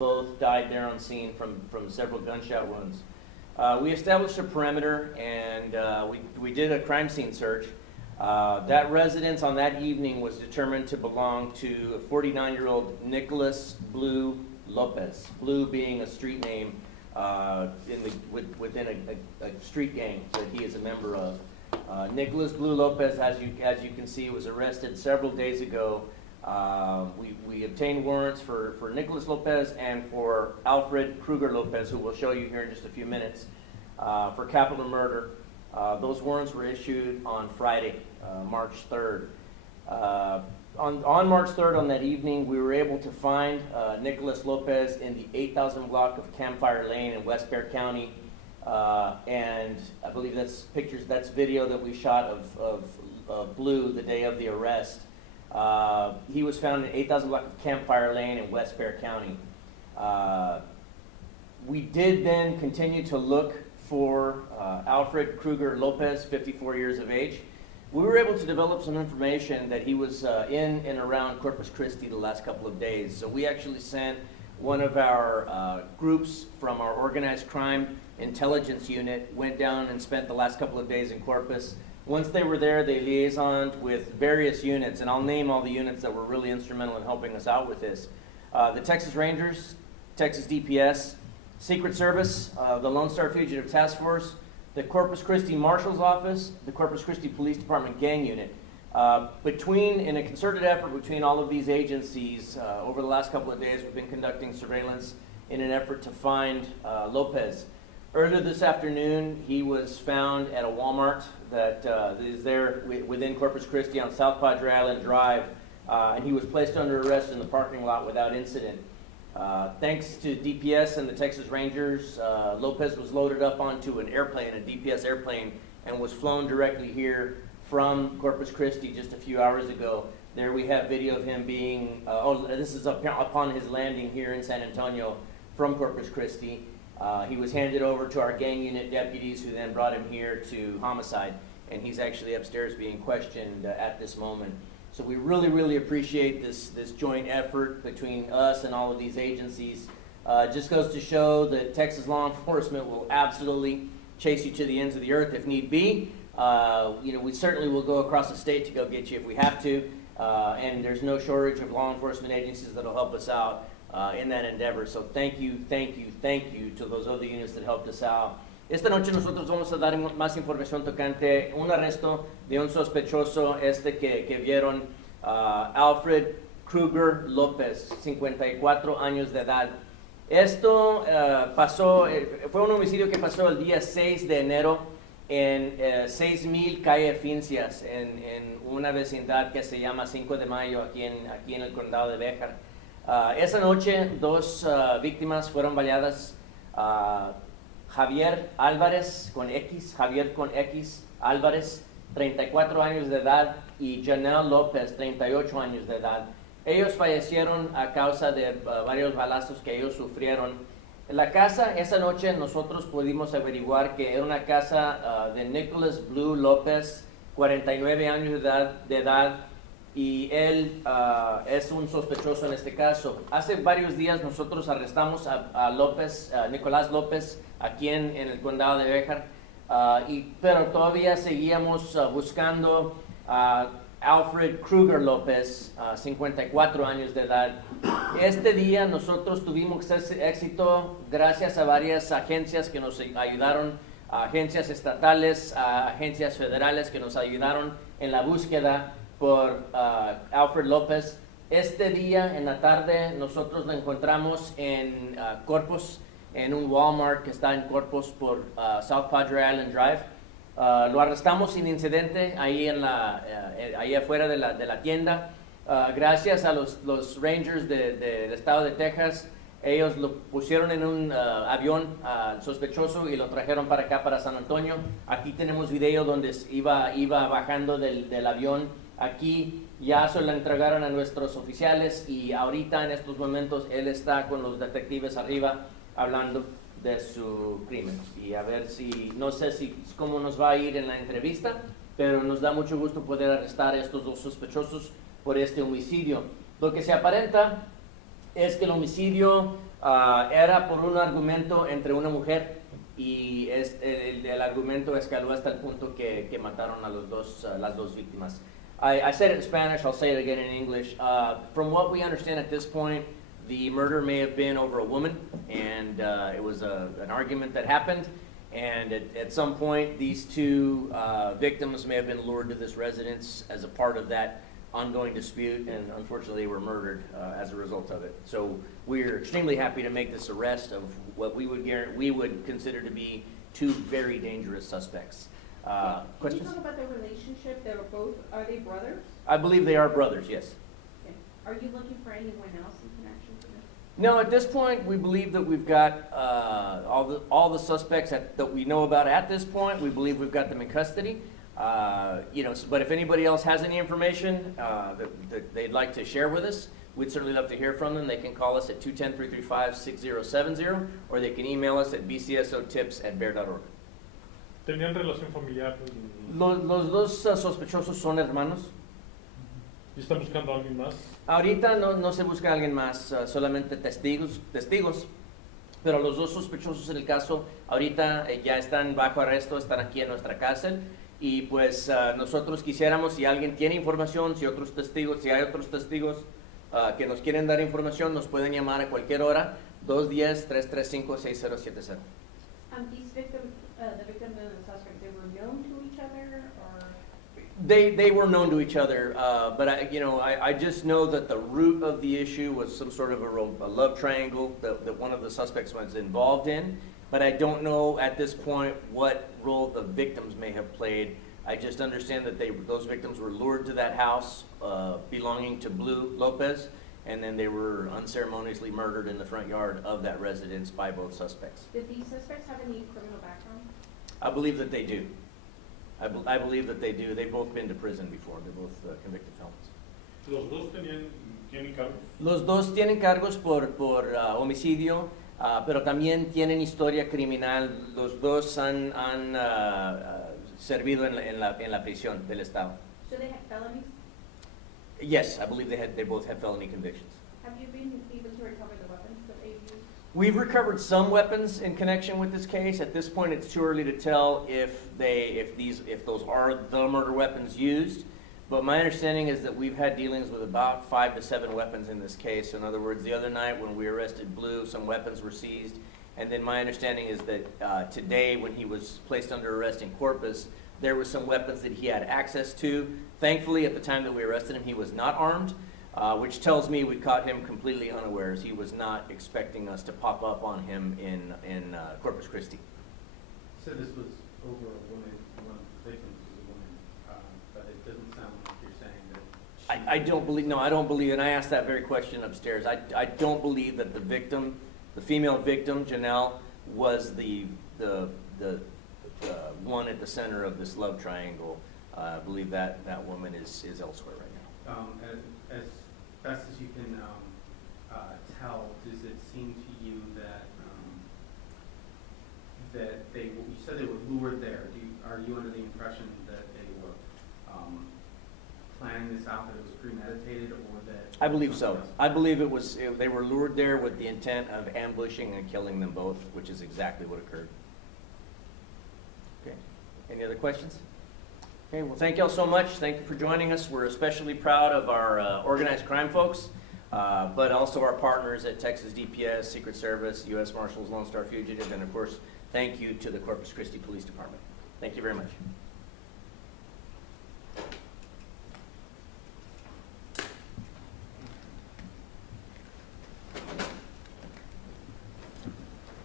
Both died there on scene from several gunshot wounds. We established a perimeter, and we did a crime scene search. That residence on that evening was determined to belong to a 49-year-old Nicholas Blue Lopez, Blue being a street name within a street gang that he is a member of. Nicholas Blue Lopez, as you can see, was arrested several days ago. We obtained warrants for Nicholas Lopez and for Alfred Kruger Lopez, who we'll show you here in just a few minutes, for capital murder. Those warrants were issued on Friday, March 3rd. On March 3rd, on that evening, we were able to find Nicholas Lopez in the 8,000 block of Campfire Lane in West Bexar County. And I believe that's video that we shot of Blue the day of the arrest. He was found in 8,000 block of Campfire Lane in West Bexar County. We did then continue to look for Alfred Kruger Lopez, 54 years of age. We were able to develop some information that he was in and around Corpus Christi the last couple of days. So we actually sent one of our groups from our organized crime intelligence unit, went down and spent the last couple of days in Corpus. Once they were there, they liaisoned with various units, and I'll name all the units that were really instrumental in helping us out with this. The Texas Rangers, Texas DPS, Secret Service, the Lone Star Fugitive Task Force, the Corpus Christi Marshal's Office, the Corpus Christi Police Department Gang Unit. In a concerted effort between all of these agencies, over the last couple of days, we've been conducting surveillance in an effort to find Lopez. Earlier this afternoon, he was found at a Walmart that is there within Corpus Christi on South Padre Island Drive, and he was placed under arrest in the parking lot without incident. Thanks to DPS and the Texas Rangers, Lopez was loaded up onto an airplane, a DPS airplane, and was flown directly here from Corpus Christi just a few hours ago. There we have video of him being, this is upon his landing here in San Antonio from Corpus Christi. He was handed over to our gang unit deputies, who then brought him here to homicide, and he's actually upstairs being questioned at this moment. So we really, really appreciate this joint effort between us and all of these agencies. Just goes to show that Texas law enforcement will absolutely chase you to the ends of the earth if need be. We certainly will go across the state to go get you if we have to, and there's no shortage of law enforcement agencies that will help us out in that endeavor. So thank you to those other units that helped us out. Esta noche nosotros vamos a dar más información tocante un arresto de un sospechoso que vieron, Alfred Kruger Lopez, 54 años de edad. Esto fue un homicidio que pasó el día 6 de enero en 6000 calle Fincias, en una vecindad que se llama 5 de Mayo, aquí en el condado de Bexar. Esa noche, dos víctimas fueron baleadas. Javier Álvarez con X, Álvarez, 34 años de edad, y Janelle López, 38 años de edad. Ellos fallecieron a causa de varios balazos que ellos sufrieron. La casa, esa noche nosotros pudimos averiguar que era una casa de Nicholas Blue Lopez, 49 años de edad, y él es un sospechoso en este caso. Hace varios días nosotros arrestamos a Nicolás López, aquí en el condado de Bexar, pero todavía seguíamos buscando a Alfred Kruger López, 54 años de edad. Este día nosotros tuvimos éxito gracias a varias agencias que nos ayudaron, agencias estatales, agencias federales que nos ayudaron en la búsqueda por Alfred López. Este día en la tarde nosotros lo encontramos en Corpus, en un Walmart que está en Corpus por South Padre Island Drive. Lo arrestamos sin incidente ahí afuera de la tienda. Gracias a los Rangers del estado de Texas, ellos lo pusieron en un avión sospechoso y lo trajeron para acá, para San Antonio. Aquí tenemos video donde iba bajando del avión. Aquí ya se lo entregaron a nuestros oficiales, y ahorita en estos momentos él está con los detectives arriba hablando de su crimen. Y a ver no sé cómo nos va a ir en la entrevista, pero nos da mucho gusto poder arrestar a estos dos sospechosos por este homicidio. Lo que se aparenta es que el homicidio Era por un argumento entre una mujer y el argumento escaló hasta el punto que mataron a las dos víctimas. I said it in Spanish, I'll say it again in English. From what we understand at this point, the murder may have been over a woman, and it was an argument that happened. And at some point, these two victims may have been lured to this residence as a part of that ongoing dispute, and unfortunately, they were murdered as a result of it. So we're extremely happy to make this arrest of what we would consider to be two very dangerous suspects. Can Questions? you talk about their relationship? Are they brothers? I believe they are brothers, yes. Okay. Are you looking for anyone else in connection to this? No, at this point, we believe that we've got all the suspects that we know about at this point. We believe we've got them in custody. But if anybody else has any information that they'd like to share with us, we'd certainly love to hear from them. They can call us at 210-335-6070, or they can email us at bcsotips@bear.org. ¿Tenían relación familiar? Los dos sospechosos son hermanos. ¿Y están buscando a alguien más? Ahorita no se busca a alguien más, solamente testigos, pero los dos sospechosos en el caso ahorita ya están bajo arresto, están aquí en nuestra cárcel, y pues nosotros quisiéramos, si alguien tiene información, si hay otros testigos que nos quieren dar información, nos pueden llamar a cualquier hora, 210-335-6070. These victims, the victim and the suspect, they were known to each other, or? They were known to each other, but I just know that the root of the issue was some sort of a love triangle that one of the suspects was involved in, but I don't know at this point what role the victims may have played. I just understand that those victims were lured to that house belonging to Blue Lopez, and then they were unceremoniously murdered in the front yard of that residence by both suspects. Did these suspects have any criminal background? I believe that they do. I believe that they do. They've both been to prison before. They're both convicted felons. ¿Los dos tienen cargos? Los dos tienen cargos por homicidio, pero también tienen historia criminal. Los dos han servido en la prisión del Estado. So they had felonies? Yes, I believe they both have felony convictions. Have you been able to recover the weapons that they used? We've recovered some weapons in connection with this case. At this point, it's too early to tell if those are the murder weapons used. But my understanding is that we've had dealings with about 5 to 7 weapons in this case. In other words, the other night when we arrested Blue, some weapons were seized. And then my understanding is that today, when he was placed under arrest in Corpus, there were some weapons that he had access to. Thankfully, at the time that we arrested him, he was not armed. Which tells me we caught him completely unawares. He was not expecting us to pop up on him in Corpus Christi. So this was over a woman, one of the victims was a woman, but it doesn't sound like you're saying that. I don't believe, and I asked that very question upstairs. I don't believe that the victim, the female victim, Janelle, was the one at the center of this love triangle. I believe that woman is elsewhere right now. As best as you can tell, does it seem to you that you said they were lured there? Are you under the impression that they were planning this out, that it was premeditated, or that? I believe so. I believe they were lured there with the intent of ambushing and killing them both, which is exactly what occurred. Okay. Any other questions? Okay, well, thank you all so much. Thank you for joining us. We're especially proud of our organized crime folks, but also our partners at Texas DPS, Secret Service, U.S. Marshals, Lone Star Fugitive, and of course, thank you to the Corpus Christi Police Department. Thank you very much.